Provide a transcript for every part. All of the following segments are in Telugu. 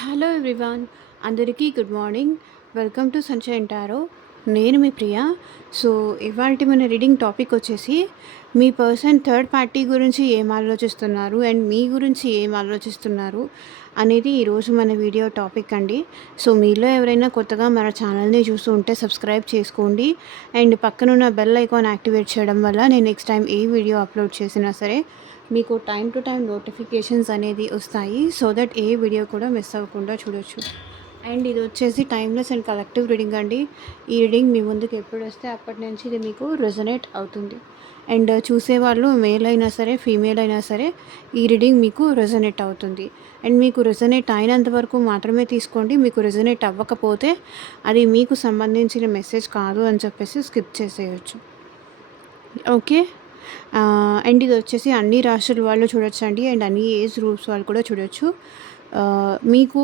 హలో ఎవ్రీవన్, అందరికీ good morning. Welcome to sunshine tarot. నేను మీ ప్రియ. సో ఇవాల్టి మన రీడింగ్ టాపిక్ వచ్చేసి మీ పర్సన్ థర్డ్ పార్టీ గురించి ఏం ఆలోచిస్తున్నారు అండ్ మీ గురించి ఏం ఆలోచిస్తున్నారు అనేది ఈరోజు మన వీడియో టాపిక్ అండి. సో మీలో ఎవరైనా కొత్తగా మన ఛానల్ని చూస్తూ ఉంటే సబ్స్క్రైబ్ చేసుకోండి అండ్ పక్కనున్న బెల్ ఐకాన్ యాక్టివేట్ చేయడం వల్ల నేను నెక్స్ట్ టైం ఏ వీడియో అప్లోడ్ చేసినా సరే మీకు టైం టు టైం నోటిఫికేషన్స్ అనేది వస్తాయి. సో దట్ ఏ వీడియో కూడా మిస్ అవ్వకుండా చూడొచ్చు. అండ్ ఇది వచ్చేసి టైమ్లెస్ అండ్ కలెక్టివ్ రీడింగ్ అండి. ఈ రీడింగ్ మీ ముందుకు ఎప్పుడు వస్తే అప్పటి నుంచి ఇది మీకు రెజొనేట్ అవుతుంది. అండ్ చూసేవాళ్ళు మేల్ అయినా సరే ఫీమేల్ అయినా సరే ఈ రీడింగ్ మీకు రెజొనేట్ అవుతుంది. అండ్ మీకు రెజొనేట్ అయినంత వరకు మాత్రమే తీసుకోండి. మీకు రెజొనేట్ అవ్వకపోతే అది మీకు సంబంధించిన మెసేజ్ కాదు అని చెప్పేసి స్కిప్ చేసేయచ్చు. ఓకే. అండ్ ఇది వచ్చేసి అన్ని రాష్ట్రాల వాళ్ళు చూడొచ్చండి అండ్ అన్ని ఏజ్ గ్రూప్స్ వాళ్ళు కూడా చూడొచ్చు. మీకు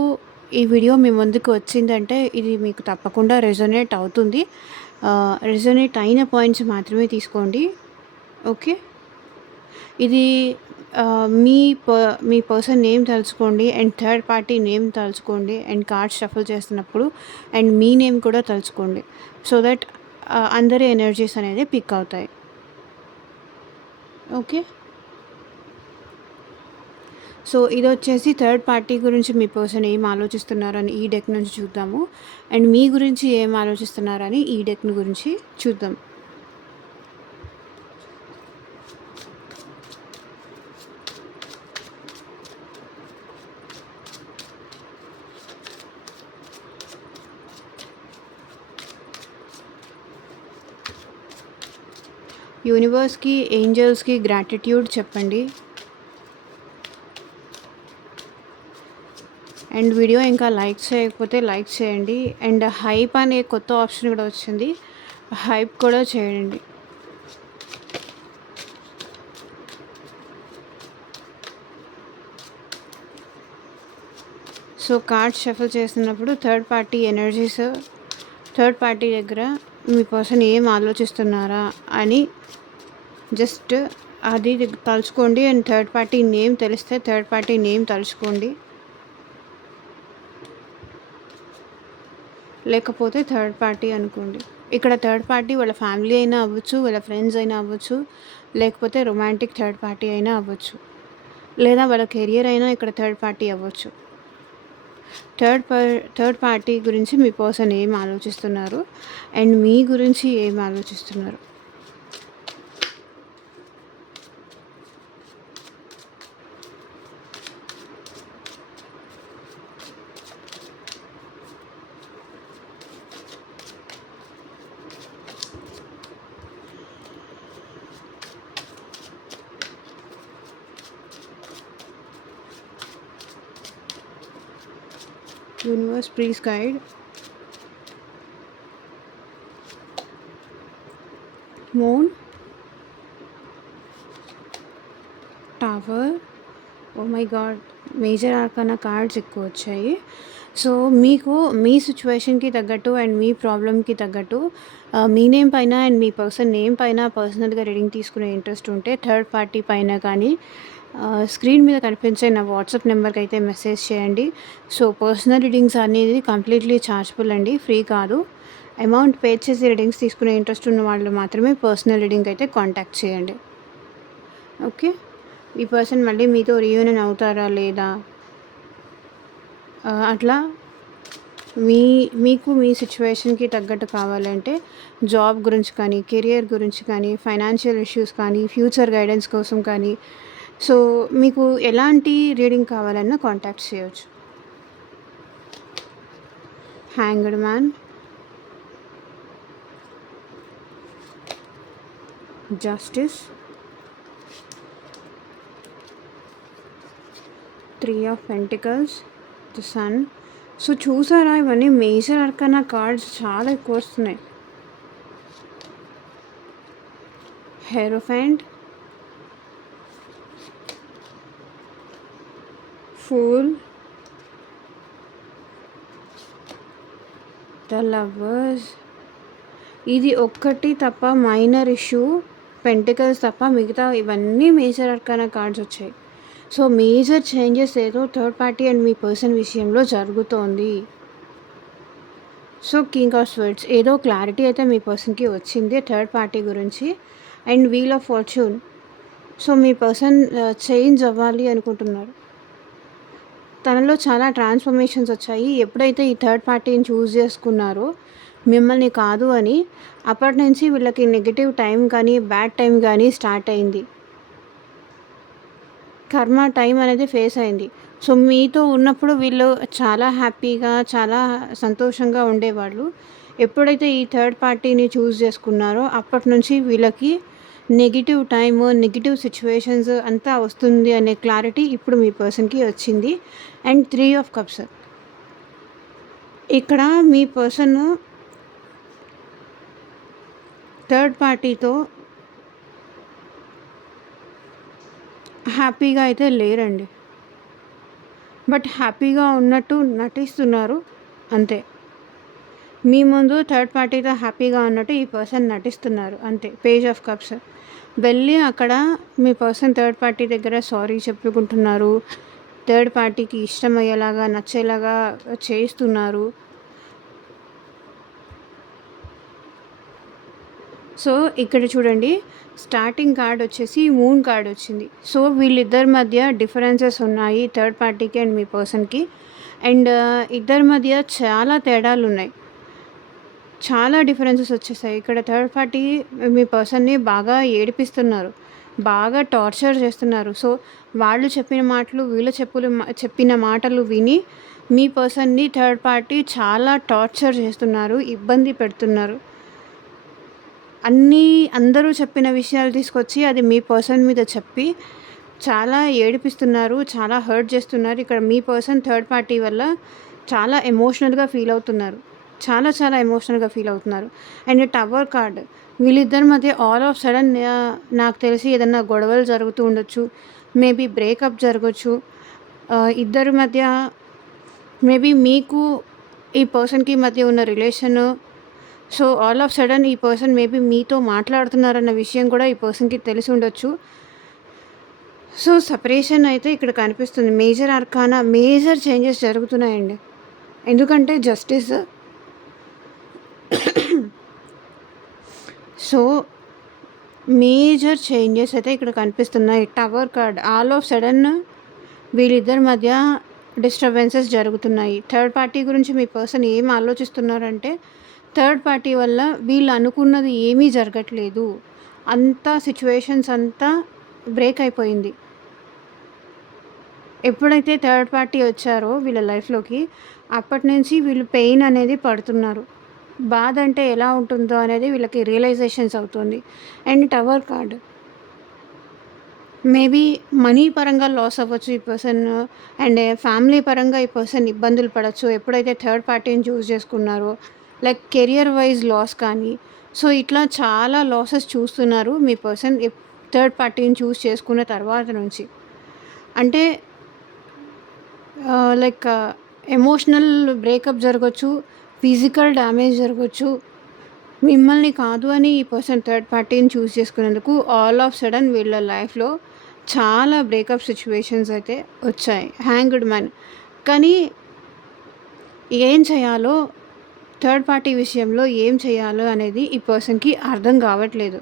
ఈ వీడియో మీ ముందుకు వచ్చిందంటే ఇది మీకు తప్పకుండా రెజొనేట్ అవుతుంది. రెజొనేట్ అయిన పాయింట్స్ మాత్రమే తీసుకోండి. ఓకే. ఇది మీ పర్సన్ నేమ్ తలుచుకోండి అండ్ థర్డ్ పార్టీ నేమ్ తలుచుకోండి అండ్ కార్డ్ షఫల్ చేస్తున్నప్పుడు అండ్ మీ నేమ్ కూడా తలుచుకోండి. సో దట్ అందరి ఎనర్జీస్ అనేది పిక్ అవుతాయి. ఓకే. సో ఇది వచ్చేసి థర్డ్ పార్టీ గురించి మీ పర్సన్ ఏం ఆలోచిస్తున్నారని ఈ డెక్ నుంచి చూద్దాము అండ్ మీ గురించి ఏం ఆలోచిస్తున్నారని ఈ డెక్ గురించి చూద్దాం. యూనివర్స్కి ఏంజల్స్కి గ్రాటిట్యూడ్ చెప్పండి. అండ్ వీడియో ఇంకా లైక్ చేయకపోతే లైక్ చేయండి అండ్ హైప్ అనే కొత్త ఆప్షన్ కూడా వచ్చింది, హైప్ కూడా చేయండి. సో కార్డ్ షఫల్ చేస్తున్నప్పుడు third party energies, third party దగ్గర మీ పర్సన్ ఏం ఆలోచిస్తున్నారా అని జస్ట్ అది తలుచుకోండి అండ్ థర్డ్ పార్టీ నేమ్ తెలిస్తే థర్డ్ పార్టీ నేమ్ తలుచుకోండి, లేకపోతే థర్డ్ పార్టీ అనుకోండి. ఇక్కడ థర్డ్ పార్టీ వాళ్ళ ఫ్యామిలీ అయినా అవ్వచ్చు, వాళ్ళ ఫ్రెండ్స్ అయినా అవ్వచ్చు, లేకపోతే రొమాంటిక్ థర్డ్ పార్టీ అయినా అవ్వచ్చు, లేదా వాళ్ళ కెరియర్ అయినా ఇక్కడ థర్డ్ పార్టీ అవ్వచ్చు. థర్డ్ పార్టీ గురించి మీ పర్సన్ ఏం ఆలోచిస్తున్నారు అండ్ మీ గురించి ఏం ఆలోచిస్తున్నారు. Universe, please guide. Moon, Tower. Oh my god, major arcana cards ఎక్కువ వచ్చాయి. సో మీకు మీ సిచ్యువేషన్కి తగ్గట్టు అండ్ మీ ప్రాబ్లమ్కి తగ్గట్టు మీ నేమ్ పైన అండ్ మీ పర్సన్ నేమ్ పైన పర్సనల్గా రీడింగ్ తీసుకునే ఇంట్రెస్ట్ ఉంటే థర్డ్ పార్టీ పైన కానీ స్క్రీన్ మీద కనిపించే నా వాట్సాప్ నెంబర్కి అయితే మెసేజ్ చేయండి. సో పర్సనల్ రీడింగ్స్ అనేది కంప్లీట్లీ ఛార్జబుల్ అండి, ఫ్రీ కాదు. అమౌంట్ పే చేసి రీడింగ్స్ తీసుకునే ఇంట్రెస్ట్ ఉన్న వాళ్ళు మాత్రమే పర్సనల్ రీడింగ్ అయితే కాంటాక్ట్ చేయండి. ఓకే. ఈ పర్సన్ మళ్ళీ మీతో రీయూనియన్ అవుతారా లేదా అట్లా మీకు మీ సిచ్యువేషన్కి తగ్గట్టు కావాలంటే జాబ్ గురించి కానీ, కెరియర్ గురించి కానీ, ఫైనాన్షియల్ ఇష్యూస్ కానీ, ఫ్యూచర్ గైడెన్స్ కోసం కానీ, సో మీకు ఎలాంటి రీడింగ్ కావాలన్నా కాంటాక్ట్ చేయవచ్చు. Hanged man, justice, 3 of Pentacles, the Sun. So చూసారా, ఇవన్నీ మేజర్ ఆర్కానా కార్డ్స్ చాలా ఎక్కువ వస్తున్నాయి. Hierophant, fool, the lovers. ఇది ఒక్కటి తప్ప మైనర్ ఇష్యూ, పెంటికల్స్ తప్ప మిగతా ఇవన్నీ మేజర్ ఆర్కానా కార్డ్స్ వచ్చాయి. సో మేజర్ చేంజెస్ ఏదో థర్డ్ పార్టీ అండ్ మీ పర్సన్ విషయంలో జరుగుతోంది. సో కింగ్ ఆఫ్ స్వర్డ్స్ ఏదో క్లారిటీ అయితే మీ పర్సన్కి వచ్చింది థర్డ్ పార్టీ గురించి. And wheel of fortune. So మీ పర్సన్ చేంజ్ అవ్వాలి అనుకుంటున్నారు. తనలో చాలా ట్రాన్స్ఫర్మేషన్స్ వచ్చాయి. ఎప్పుడైతే ఈ థర్డ్ పార్టీని చూస్ చేసుకున్నారో మిమ్మల్ని కాదు అని, అప్పటి నుంచి వీళ్ళకి నెగిటివ్ టైం కానీ బ్యాడ్ టైం కానీ స్టార్ట్ అయింది. కర్మ టైం అనేది ఫేస్ అయింది. సో మీతో ఉన్నప్పుడు వీళ్ళు చాలా హ్యాపీగా, చాలా సంతోషంగా ఉండేవాళ్ళు. ఎప్పుడైతే ఈ థర్డ్ పార్టీని చూస్ చేసుకున్నారో అప్పటి నుంచి వీళ్ళకి నెగిటివ్ టైము, నెగిటివ్ సిచ్యువేషన్స్ అంతా వస్తుంది అనే క్లారిటీ ఇప్పుడు మీ పర్సన్కి వచ్చింది. And 3 of cups. ఇక్కడ మీ పర్సన్ థర్డ్ పార్టీతో హ్యాపీగా అయితే లేరండి. బట్ హ్యాపీగా ఉన్నట్టు నటిస్తున్నారు అంతే. మీ ముందు థర్డ్ పార్టీతో హ్యాపీగా ఉన్నట్టు ఈ పర్సన్ నటిస్తున్నారు అంతే. Page of cups. వెళ్ళి అక్కడ మీ పర్సన్ థర్డ్ పార్టీ దగ్గర సారీ చెప్పుకుంటున్నారు. థర్డ్ పార్టీకి ఇష్టమయ్యేలాగా, నచ్చేలాగా చేస్తున్నారు. సో ఇక్కడ చూడండి, స్టార్టింగ్ కార్డ్ వచ్చేసి మూన్ కార్డ్ వచ్చింది. సో వీళ్ళిద్దరి మధ్య డిఫరెన్సెస్ ఉన్నాయి థర్డ్ పార్టీకి అండ్ మీ పర్సన్కి. అండ్ ఇద్దరి మధ్య చాలా తేడాలు ఉన్నాయి, చాలా డిఫరెన్సెస్ వచ్చేసాయి. ఇక్కడ థర్డ్ పార్టీ మీ పర్సన్ని బాగా ఏడిపిస్తున్నారు, బాగా టార్చర్ చేస్తున్నారు. సో వాళ్ళు చెప్పిన మాటలు, వీళ్ళు చెప్పిన మాటలు విని మీ పర్సన్ని థర్డ్ పార్టీ చాలా టార్చర్ చేస్తున్నారు, ఇబ్బంది పెడుతున్నారు. అందరూ చెప్పిన విషయాలు తీసుకొచ్చి అది మీ పర్సన్ మీద చెప్పి చాలా ఏడిపిస్తున్నారు, చాలా హర్ట్ చేస్తున్నారు. ఇక్కడ మీ పర్సన్ థర్డ్ పార్టీ వల్ల చాలా ఎమోషనల్గా ఫీల్ అవుతున్నారు, చాలా చాలా ఎమోషనల్గా ఫీల్ అవుతున్నారు. And tower card. వీళ్ళిద్దరి మధ్య ఆల్ ఆఫ్ సడన్ నాకు తెలిసి ఏదన్నా గొడవలు జరుగుతూ ఉండొచ్చు, మేబీ బ్రేకప్ జరగచ్చు. ఇద్దరి మధ్య మేబీ మీకు ఈ పర్సన్కి మధ్య ఉన్న relation. So all of sudden ఈ పర్సన్ మేబీ మీతో మాట్లాడుతున్నారన్న విషయం కూడా ఈ పర్సన్కి తెలిసి ఉండొచ్చు. సో సపరేషన్ అయితే ఇక్కడ కనిపిస్తుంది. మేజర్ ఆర్కానా, మేజర్ చేంజెస్ జరుగుతున్నాయండి. ఎందుకంటే జస్టిస్. సో మేజర్ చేంజెస్ అయితే ఇక్కడ కనిపిస్తున్నాయి. Tower card. All of sudden వీళ్ళిద్దరి మధ్య డిస్టర్బెన్సెస్ జరుగుతున్నాయి. థర్డ్ పార్టీ గురించి మీ పర్సన్ ఏం ఆలోచిస్తున్నారంటే, థర్డ్ పార్టీ వల్ల వీళ్ళు అనుకున్నది ఏమీ జరగట్లేదు, అంతా సిచ్యువేషన్స్ అంతా బ్రేక్ అయిపోయింది. ఎప్పుడైతే థర్డ్ పార్టీ వచ్చారో వీళ్ళ లైఫ్లోకి, అప్పటి నుంచి వీళ్ళు పెయిన్ అనేది పడుతున్నారు. బాధ అంటే ఎలా ఉంటుందో అనేది వీళ్ళకి రియలైజేషన్స్ అవుతుంది. And tower card. Maybe money పరంగా లాస్ అవ్వచ్చు ఈ పర్సన్. అండ్ ఫ్యామిలీ పరంగా ఈ పర్సన్ ఇబ్బందులు పడవచ్చు ఎప్పుడైతే థర్డ్ పార్టీని చూస్ చేసుకున్నారో. లైక్ కెరియర్ వైజ్ లాస్ కానీ. సో ఇట్లా చాలా లాసెస్ చూస్తున్నారు మీ పర్సన్ థర్డ్ పార్టీని చూస్ చేసుకున్న తర్వాత నుంచి. అంటే లైక్ ఎమోషనల్ బ్రేకప్ జరగచ్చు, ఫిజికల్ డ్యామేజ్ జరగచ్చు. మిమ్మల్ని కాదు అని ఈ పర్సన్ థర్డ్ పార్టీని చూస్ చేసుకునేందుకు ఆల్ ఆఫ్ సడన్ వీళ్ళ లైఫ్లో చాలా బ్రేకప్ సిచ్యువేషన్స్ అయితే వచ్చాయి. Hanged man. కానీ ఏం చేయాలో, థర్డ్ పార్టీ విషయంలో ఏం చేయాలో అనేది ఈ పర్సన్కి అర్థం కావట్లేదు.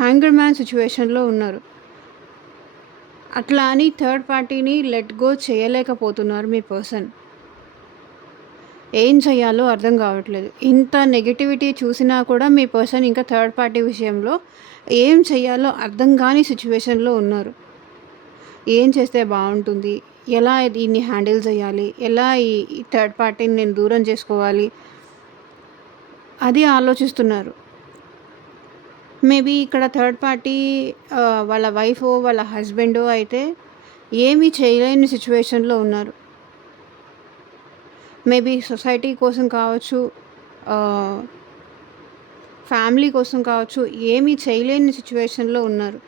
హ్యాంగ్డ్ మ్యాన్ సిచ్యువేషన్లో ఉన్నారు. అట్లా అని థర్డ్ పార్టీని లెట్ గో చేయలేకపోతున్నారు మీ పర్సన్. ఏం చేయాలో అర్థం కావట్లేదు. ఇంత నెగిటివిటీ చూసినా కూడా మీ పర్సన్ ఇంకా థర్డ్ పార్టీ విషయంలో ఏం చేయాలో అర్థం కాని సిచ్యువేషన్లో ఉన్నారు. ఏం చేస్తే బాగుంటుంది, ఎలా దీన్ని హ్యాండిల్ చేయాలి, ఎలా ఈ థర్డ్ పార్టీని నేను దూరం చేసుకోవాలి, అది ఆలోచిస్తున్నారు. మేబీ ఇక్కడ థర్డ్ పార్టీ వాళ్ళ వైఫో వాళ్ళ హస్బెండో అయితే ఏమీ చేయలేని సిచ్యువేషన్లో ఉన్నారు. మేబీ సొసైటీ కోసం కావచ్చు, ఫ్యామిలీ కోసం కావచ్చు, ఏమీ చేయలేని సిచ్యువేషన్లో ఉన్నారు.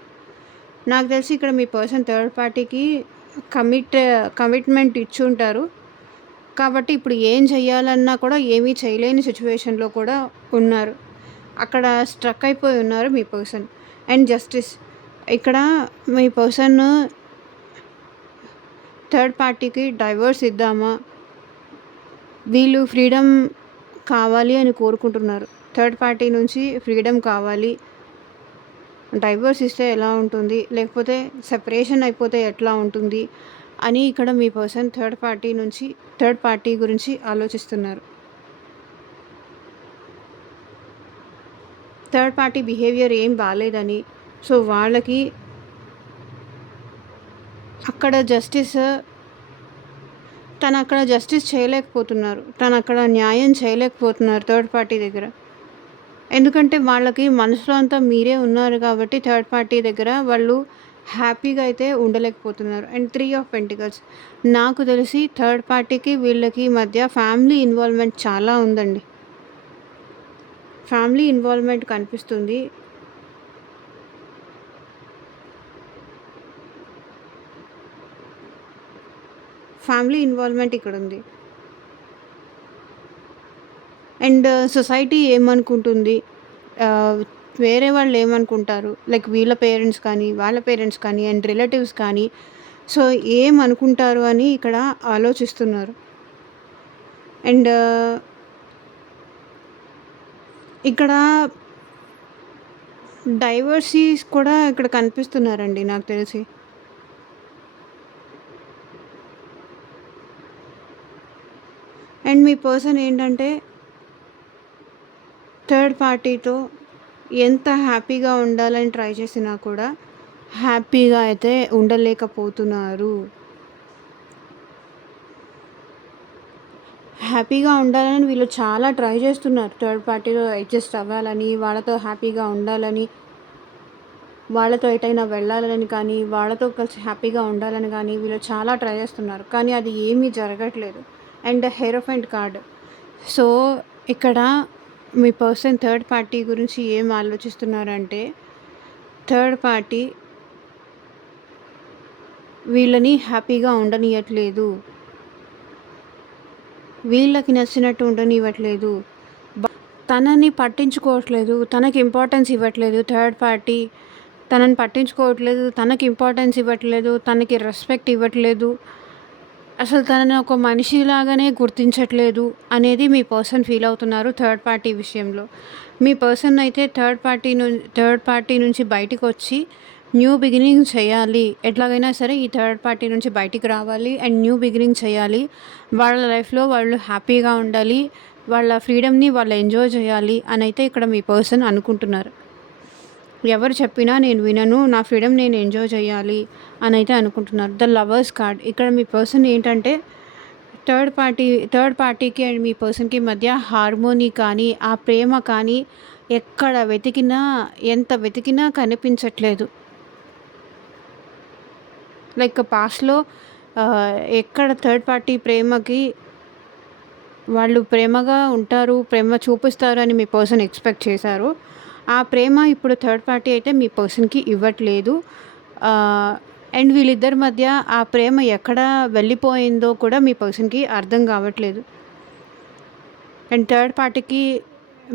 నాకు తెలిసి ఇక్కడ మీ పర్సన్ థర్డ్ పార్టీకి కమిట్మెంట్ ఇచ్చి ఉంటారు. కాబట్టి ఇప్పుడు ఏం చేయాలన్నా కూడా ఏమీ చేయలేని సిచ్యువేషన్లో కూడా ఉన్నారు. అక్కడ స్ట్రక్ అయిపోయి ఉన్నారు మీ పర్సన్. And justice. ఇక్కడ మీ పర్సన్ థర్డ్ పార్టీకి డైవర్స్ ఇద్దామా, వీళ్ళు ఫ్రీడమ్ కావాలి అని కోరుకుంటున్నారు. థర్డ్ పార్టీ నుంచి ఫ్రీడమ్ కావాలి, డైవర్స్ ఇస్తే ఎలా ఉంటుంది, లేకపోతే సెపరేషన్ అయిపోతే ఎట్లా ఉంటుంది అని ఇక్కడ మీ పర్సన్ థర్డ్ పార్టీ గురించి ఆలోచిస్తున్నారు. థర్డ్ పార్టీ బిహేవియర్ ఏం బాలేదని, సో వాళ్ళకి అక్కడ జస్టిస్ చేయలేకపోతున్నారు, అక్కడ న్యాయం చేయలేకపోతున్నారు థర్డ్ పార్టీ దగ్గర. ఎందుకంటే వాళ్ళకి మనసులో అంతా మీరే ఉన్నారు కాబట్టి థర్డ్ పార్టీ దగ్గర వాళ్ళు హ్యాపీగా అయితే ఉండలేకపోతున్నారు. అండ్ 3 ఆఫ్ పెంటికల్స్, నాకు తెలిసి థర్డ్ పార్టీకి వీళ్ళకి మధ్య ఫ్యామిలీ ఇన్వాల్వ్మెంట్ చాలా ఉందండి. ఫ్యామిలీ ఇన్వాల్వ్మెంట్ కనిపిస్తుంది. ఫ్యామిలీ ఇన్వాల్వ్మెంట్ ఇక్కడ ఉంది. అండ్ సొసైటీ ఏమనుకుంటుంది, వేరే వాళ్ళు ఏమనుకుంటారు, లైక్ వీళ్ళ పేరెంట్స్ కానీ వాళ్ళ పేరెంట్స్ కానీ అండ్ రిలేటివ్స్ కానీ, సో ఏమనుకుంటారు అని ఇక్కడ ఆలోచిస్తున్నారు. అండ్ ఇక్కడ డైవర్సీస్ కూడా ఇక్కడ కనిపిస్తున్నారండి నాకు తెలిసి. అండ్ మీ పర్సన్ ఏంటంటే థర్డ్ పార్టీతో ఎంత హ్యాపీగా ఉండాలని ట్రై చేసినా కూడా హ్యాపీగా అయితే ఉండలేకపోతున్నారు. హ్యాపీగా ఉండాలని వీళ్ళు చాలా ట్రై చేస్తున్నారు. థర్డ్ పార్టీలో అడ్జస్ట్ అవ్వాలని, వాళ్ళతో హ్యాపీగా ఉండాలని, వాళ్ళతో ఎటైనా వెళ్ళాలని కానీ, వాళ్ళతో కలిసి హ్యాపీగా ఉండాలని కానీ వీళ్ళు చాలా ట్రై చేస్తున్నారు. కానీ అది ఏమీ జరగట్లేదు. అండ్ హెరోఫెంట్ కార్డ్, సో ఇక్కడ మీ పర్సన్ థర్డ్ పార్టీ గురించి ఏం ఆలోచిస్తున్నారంటే, థర్డ్ పార్టీ వీళ్ళని హ్యాపీగా ఉండనియట్లేదు, వీళ్ళకి నచ్చినట్టు ఉండనివ్వట్లేదు, తనని పట్టించుకోవట్లేదు, తనకి ఇంపార్టెన్స్ ఇవ్వట్లేదు. థర్డ్ పార్టీ తనని పట్టించుకోవట్లేదు, తనకి ఇంపార్టెన్స్ ఇవ్వట్లేదు, తనకి రెస్పెక్ట్ ఇవ్వట్లేదు, అసలు తనని ఒక మనిషిలాగానే గుర్తించట్లేదు అనేది మీ పర్సన్ ఫీల్ అవుతున్నారు థర్డ్ పార్టీ విషయంలో. మీ పర్సన్ అయితే థర్డ్ పార్టీ నుంచి బయటికి వచ్చి న్యూ బిగినింగ్ చేయాలి, ఎట్లాగైనా సరే ఈ థర్డ్ పార్టీ నుంచి బయటికి రావాలి అండ్ న్యూ బిగినింగ్ చేయాలి, వాళ్ళ లైఫ్లో వాళ్ళు హ్యాపీగా ఉండాలి, వాళ్ళ ఫ్రీడమ్ని వాళ్ళు ఎంజాయ్ చేయాలి అని అయితే ఇక్కడ మీ పర్సన్ అనుకుంటున్నారు. ఎవరు చెప్పినా నేను వినను, నా ఫ్రీడమ్ నేను ఎంజాయ్ చేయాలి అని అయితే అనుకుంటున్నారు. ద లవర్స్ కార్డ్, ఇక్కడ మీ పర్సన్ ఏంటంటే థర్డ్ పార్టీకి అండ్ మీ పర్సన్కి మధ్య హార్మోనీ కానీ ఆ ప్రేమ కానీ ఎక్కడ వెతికినా ఎంత వెతికినా కనిపించట్లేదు. లైక్ పాస్ట్లో ఎక్కడ థర్డ్ పార్టీ ప్రేమకి వాళ్ళు ప్రేమగా ఉంటారు, ప్రేమ చూపిస్తారు అని మీ పర్సన్ ఎక్స్పెక్ట్ చేశారు. ఆ ప్రేమ ఇప్పుడు థర్డ్ పార్టీ అయితే మీ పర్సన్కి ఇవ్వట్లేదు. అండ్ వీళ్ళిద్దరి మధ్య ఆ ప్రేమ ఎక్కడ వెళ్ళిపోయిందో కూడా మీ పర్సన్కి అర్థం కావట్లేదు. అండ్ థర్డ్ పార్టీకి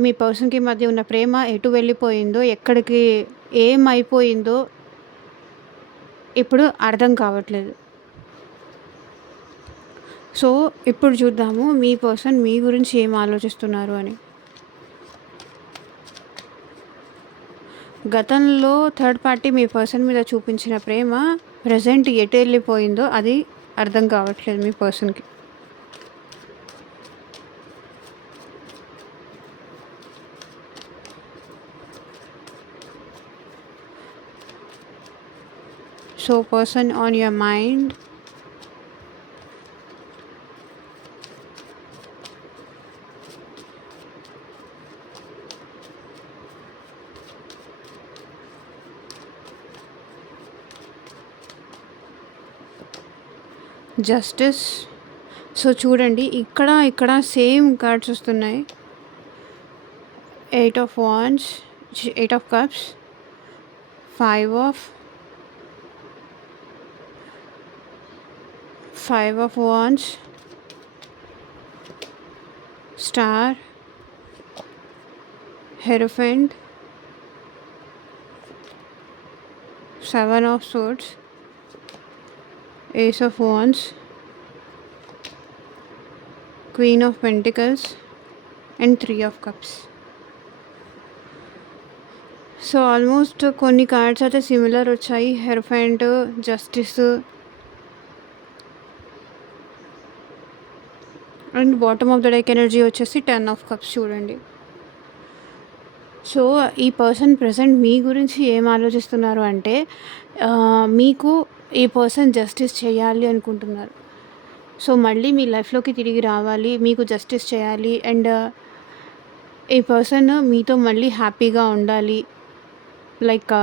మీ పర్సన్కి మధ్య ఉన్న ప్రేమ ఎటు వెళ్ళిపోయిందో, ఎక్కడికి ఏమైపోయిందో ఇప్పుడు అర్థం కావట్లేదు. సో ఇప్పుడు చూద్దాము మీ పర్సన్ మీ గురించి ఏం ఆలోచిస్తున్నారు అని. గతంలో థర్డ్ పార్టీ మీ పర్సన్ మీద చూపించిన ప్రేమ ప్రజెంట్ ఎటు వెళ్ళిపోయిందో అది అర్థం కావట్లేదు మీ పర్సన్కి. So person on your mind, justice. So చూడండి ఇక్కడ సేమ్ కార్డ్స్ వస్తున్నాయి. 8 of wands, 8 of cups, 5 of wands, star, hierophant, 7 of swords, Ace of Wands, Queen of Pentacles and 3 of Cups. So almost కొన్ని కార్డ్స్ అయితే సిమిలర్ వచ్చాయి. Hierophant, justice and bottom of the deck energy వచ్చేసి 10 ఆఫ్ కప్స్ చూడండి. సో ఈ పర్సన్ ప్రజెంట్ మీ గురించి ఏం ఆలోచిస్తున్నారు అంటే మీకు ఈ పర్సన్ జస్టిస్ చేయాలి అనుకుంటున్నారు. సో మళ్ళీ మీ లైఫ్లోకి తిరిగి రావాలి, మీకు జస్టిస్ చేయాలి అండ్ ఈ పర్సన్ మీతో మళ్ళీ హ్యాపీగా ఉండాలి, లైక్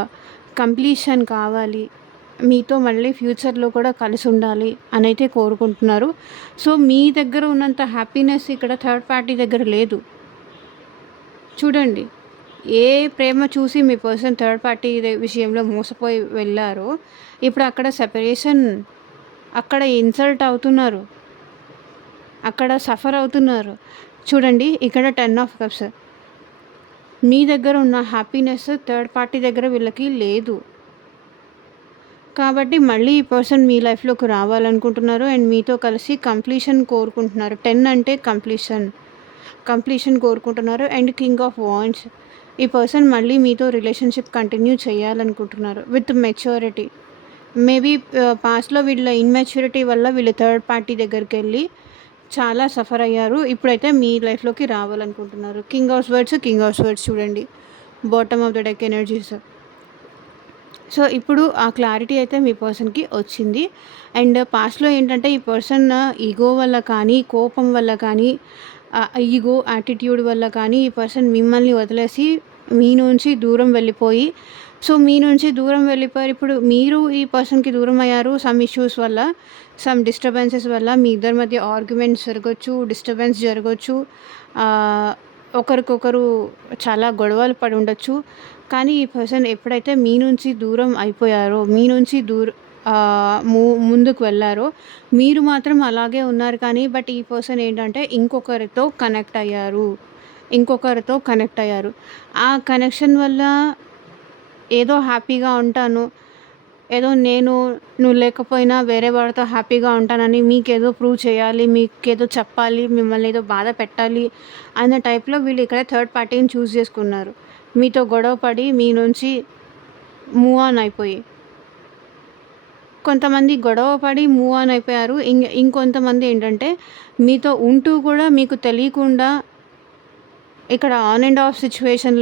కంప్లీషన్ కావాలి, మీతో మళ్ళీ ఫ్యూచర్లో కూడా కలిసి ఉండాలి అని అయితే కోరుకుంటున్నారు. సో మీ దగ్గర ఉన్నంత హ్యాపీనెస్ ఇక్కడ థర్డ్ పార్టీ దగ్గర లేదు. చూడండి, ఏ ప్రేమ చూసి మీ పర్సన్ థర్డ్ పార్టీ విషయంలో మోసపోయి వెళ్ళారో ఇప్పుడు అక్కడ సెపరేషన్, అక్కడ ఇన్సల్ట్ అవుతున్నారు, అక్కడ సఫర్ అవుతున్నారు. చూడండి ఇక్కడ 10 ఆఫ్ కప్స్. మీ దగ్గర ఉన్న హ్యాపీనెస్ థర్డ్ పార్టీ దగ్గర వీళ్ళకి లేదు. కాబట్టి మళ్ళీ ఈ పర్సన్ మీ లైఫ్లోకి రావాలనుకుంటున్నారు అండ్ మీతో కలిసి కంప్లీషన్ కోరుకుంటున్నారు. 10 అంటే కంప్లీషన్ కోరుకుంటున్నారు అండ్ కింగ్ ఆఫ్ వాండ్స్. ఈ పర్సన్ మళ్ళీ మీతో రిలేషన్షిప్ కంటిన్యూ చేయాలనుకుంటున్నారు విత్ మెచ్యూరిటీ. మేబీ పాస్ట్లో వీళ్ళ ఇన్మెచ్యూరిటీ వల్ల వీళ్ళు థర్డ్ పార్టీ దగ్గరికి వెళ్ళి చాలా సఫర్ అయ్యారు. ఇప్పుడైతే మీ లైఫ్లోకి రావాలనుకుంటున్నారు. కింగ్ ఆఫ్ స్వర్డ్స్ చూడండి, bottom of the deck energies. So ఇప్పుడు ఆ క్లారిటీ అయితే మీ పర్సన్కి వచ్చింది. అండ్ పాస్ట్లో ఏంటంటే ఈ పర్సన్ ఈగో వల్ల కానీ, కోపం వల్ల కానీ, ఈగో యాటిట్యూడ్ వల్ల కానీ ఈ పర్సన్ మిమ్మల్ని వదిలేసి మీ నుంచి దూరం వెళ్ళిపోయి, సో మీ నుంచి దూరం వెళ్ళిపోయారు. ఇప్పుడు మీరు ఈ పర్సన్కి దూరం అయ్యారు సమ్ ఇష్యూస్ వల్ల, సమ్ డిస్టర్బెన్సెస్ వల్ల. మీ ఇద్దరి మధ్య ఆర్గ్యుమెంట్స్ జరగచ్చు, డిస్టర్బెన్స్ జరగచ్చు, ఒకరికొకరు చాలా గొడవలు పడి ఉండొచ్చు. కానీ ఈ పర్సన్ ఎప్పుడైతే మీ నుంచి దూరం అయిపోయారో, మీ నుంచి ముందుకు వెళ్ళారో, మీరు మాత్రం అలాగే ఉన్నారు. కానీ బట్ ఈ పర్సన్ ఏంటంటే ఇంకొకరితో కనెక్ట్ అయ్యారు. ఆ కనెక్షన్ వల్ల ఏదో హ్యాపీగా ఉంటాను, ఏదో నువ్వు లేకపోయినా వేరే వాడితో హ్యాపీగా ఉంటానని మీకేదో ప్రూవ్ చేయాలి, మీకేదో చెప్పాలి, మిమ్మల్ని ఏదో బాధ పెట్టాలి అన్న టైప్లో వీళ్ళు ఇక్కడ థర్డ్ పార్టీని చూస్ చేసుకున్నారు. మీతో గొడవ పడి మీ నుంచి మూవ్ ఆన్ అయిపోయి, కొంతమంది గొడవ పడి మూవ్ ఆన్ అయిపోయారు. ఇంకొంతమంది ఏంటంటే మీతో ఉంటూ కూడా మీకు తెలియకుండా ఇక్కడ ఆన్ అండ్ ఆఫ్ సిచ్యువేషన్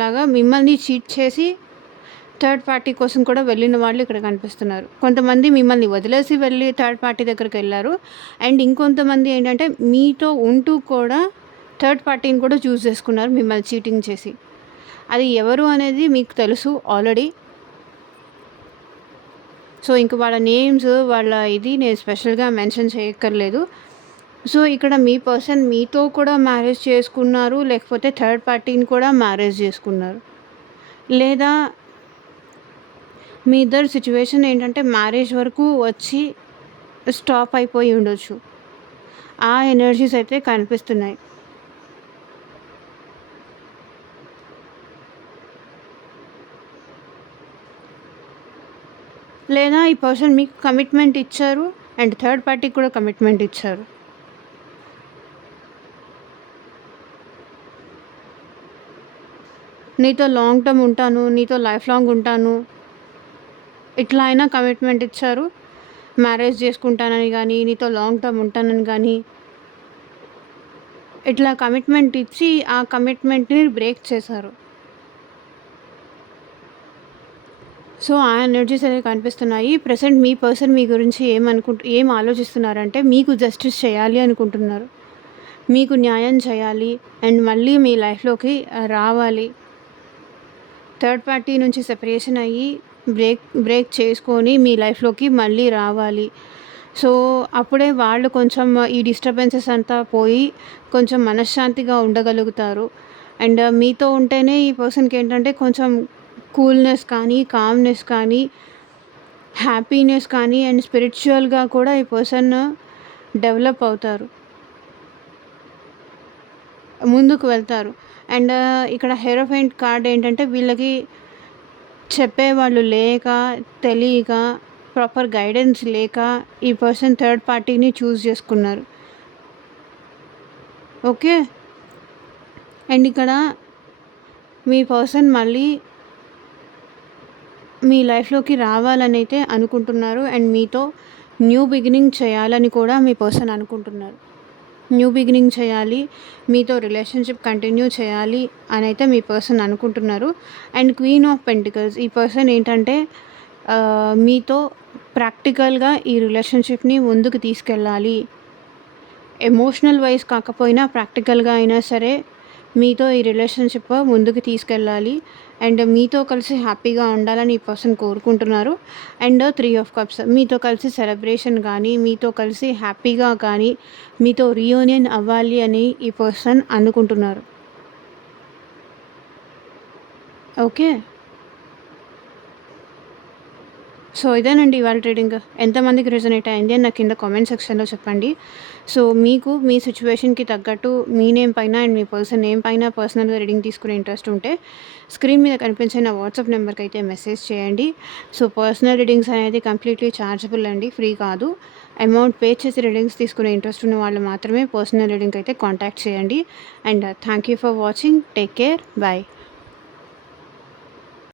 లాగా మిమ్మల్ని చీట్ చేసి థర్డ్ పార్టీ కోసం కూడా వెళ్ళిన వాళ్ళు ఇక్కడ కనిపిస్తున్నారు. కొంతమంది మిమ్మల్ని వదిలేసి వెళ్ళి థర్డ్ పార్టీ దగ్గరికి వెళ్ళారు. అండ్ ఇంకొంతమంది ఏంటంటే మీతో ఉంటూ కూడా థర్డ్ పార్టీని కూడా చూస్ చేసుకున్నారు మిమ్మల్ని చీటింగ్ చేసి. అది ఎవరు అనేది మీకు తెలుసు ఆల్రెడీ. సో ఇంక వాళ్ళ నేమ్స్, వాళ్ళ ఇది నేను స్పెషల్గా మెన్షన్ చేయక్కర్లేదు. సో ఇక్కడ మీ పర్సన్ మీతో కూడా మ్యారేజ్ చేసుకున్నారు, లేకపోతే థర్డ్ పార్టీని కూడా మ్యారేజ్ చేసుకున్నారు, లేదా మీ ఇద్దరు సిచ్యువేషన్ ఏంటంటే మ్యారేజ్ వరకు వచ్చి స్టాప్ అయిపోయి ఉండొచ్చు. ఆ ఎనర్జీస్ అయితే కనిపిస్తున్నాయి. లేదా ఈ పర్సన్ మీకు కమిట్మెంట్ ఇచ్చారు అండ్ థర్డ్ పార్టీకి కూడా కమిట్మెంట్ ఇచ్చారు. నీతో లాంగ్ టర్మ్ ఉంటాను, నీతో లైఫ్ లాంగ్ ఉంటాను, ఇట్లా అయినా కమిట్మెంట్ ఇచ్చారు. మ్యారేజ్ చేసుకుంటానని కానీ, నీతో లాంగ్ టర్మ్ ఉంటానని కానీ ఇట్లా కమిట్మెంట్ ఇచ్చి ఆ కమిట్మెంట్ని బ్రేక్ చేశారు. సో ఆ ఎనర్జీస్ అయితే కనిపిస్తున్నాయి. ప్రెసెంట్ మీ పర్సన్ మీ గురించి ఏం ఆలోచిస్తున్నారంటే మీకు జస్టిస్ చేయాలి అనుకుంటున్నారు, మీకు న్యాయం చేయాలి అండ్ మళ్ళీ మీ లైఫ్లోకి రావాలి. థర్డ్ పార్టీ నుంచి సెపరేషన్ అయ్యి బ్రేక్ చేసుకొని మీ లైఫ్లోకి మళ్ళీ రావాలి. సో అప్పుడే వాళ్ళు కొంచెం ఈ డిస్టర్బెన్సెస్ అంతా పోయి కొంచెం మనశ్శాంతిగా ఉండగలుగుతారు. అండ్ మీతో ఉంటేనే ఈ పర్సన్కి ఏంటంటే కొంచెం కూల్నెస్ కానీ, కామ్నెస్ కానీ, హ్యాపీనెస్ కానీ అండ్ స్పిరిచువల్గా కూడా ఈ పర్సన్ డెవలప్ అవుతారు, ముందుకు వెళ్తారు. అండ్ ఇక్కడ హెరోఫెయింట్ కార్డ్ ఏంటంటే వీళ్ళకి చెప్పేవాళ్ళు లేక, తెలియక, ప్రాపర్ గైడెన్స్ లేక ఈ పర్సన్ థర్డ్ పార్టీని చూస్ చేసుకున్నారు. ఓకే. అండ్ ఇక్కడ మీ పర్సన్ మళ్ళీ మీ లైఫ్‌లోకి రావాలని అయితే అనుకుంటున్నారు. అండ్ మీతో న్యూ బిగినింగ్ చేయాలని కూడా మీ పర్సన్ అనుకుంటున్నారు. న్యూ బిగినింగ్ చేయాలి, మీతో రిలేషన్‌షిప్ కంటిన్యూ చేయాలి అనైతే మీ పర్సన్ అనుకుంటున్నారు. అండ్ క్వీన్ ఆఫ్ పెంటికల్స్ ఈ పర్సన్ ఏంటంటే మీతో ప్రాక్టికల్‌గా ఈ రిలేషన్‌షిప్‌ని ముందుకు తీసుకెళ్ళాలి. ఎమోషనల్ వైస్ కాకపోయినా ప్రాక్టికల్‌గా అయినా సరే మీతో ఈ రిలేషన్‌షిప్ ముందుకు తీసుకెళ్ళాలి. అండ్ మీతో కలిసి హ్యాపీగా ఉండాలని ఈ పర్సన్ కోరుకుంటున్నారు. అండ్ 3 ఆఫ్ కప్స్ మీతో కలిసి సెలబ్రేషన్ కానీ, మీతో కలిసి హ్యాపీగా కానీ, మీతో రీయూనియన్ అవ్వాలి అని ఈ పర్సన్ అనుకుంటున్నారు. ఓకే. సో ఇదేనండి ఇవాళ ట్రీడింగ్. ఎంతమందికి రెజొనేట్ అయింది అని నాకు కింద కామెంట్ సెక్షన్‌లో చెప్పండి. సో మీకు మీ సిట్యుయేషన్‌కి తగ్గట్టు మీ నేమ్ పైన అండ్ మీ పర్సన్ నేమ్ పైన పర్సనల్‌గా రీడింగ్ తీసుకునే ఇంట్రెస్ట్ ఉంటే స్క్రీన్ మీద కనిపించే నా వాట్సాప్ నెంబర్‌కి అయితే మెసేజ్ చేయండి. సో పర్సనల్ రీడింగ్స్ అనేది కంప్లీట్‌లీ చార్జబుల్ అండి, ఫ్రీ కాదు. అమౌంట్ పే చేసి రీడింగ్స్ తీసుకునే ఇంట్రెస్ట్ ఉన్న వాళ్ళు మాత్రమే పర్సనల్ రీడింగ్‌కి అయితే కాంటాక్ట్ చేయండి. And thank you for watching. Take care. By.